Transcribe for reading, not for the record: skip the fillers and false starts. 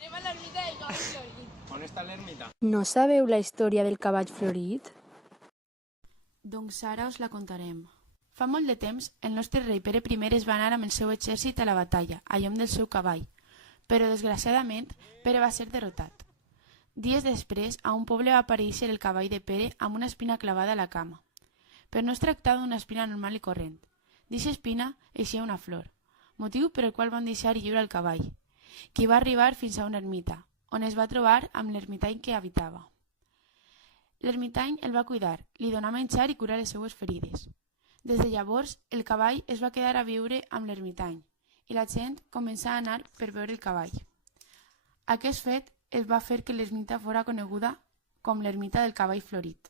Anem a l'ermita del cavall florit. On està l'ermita? No sabeu la història del cavall florit? Doncs ara us la contarem. Fa molt de temps, el nostre rei Pere I es va anar amb el seu exèrcit a la batalla, a llom del seu cavall, però desgraciadament Pere va ser derrotat. Dies després, a un poble va aparèixer el cavall de Pere amb una espina clavada a la cama. Però no es tractava d'una espina normal i corrent. D'eixa espina eixia una flor, motiu per el qual van deixar lliure el cavall, qui va arribar fins a una ermita, on es va trobar amb l'ermitany que habitava. L'ermitany el va cuidar, li donà menjar i curar les seues ferides. Des de llavors, el cavall es va quedar a viure amb l'ermitany i la gent començà a anar per veure el cavall. Aquest fet es va fer que l'ermita fora coneguda com l'ermita del cavall florit.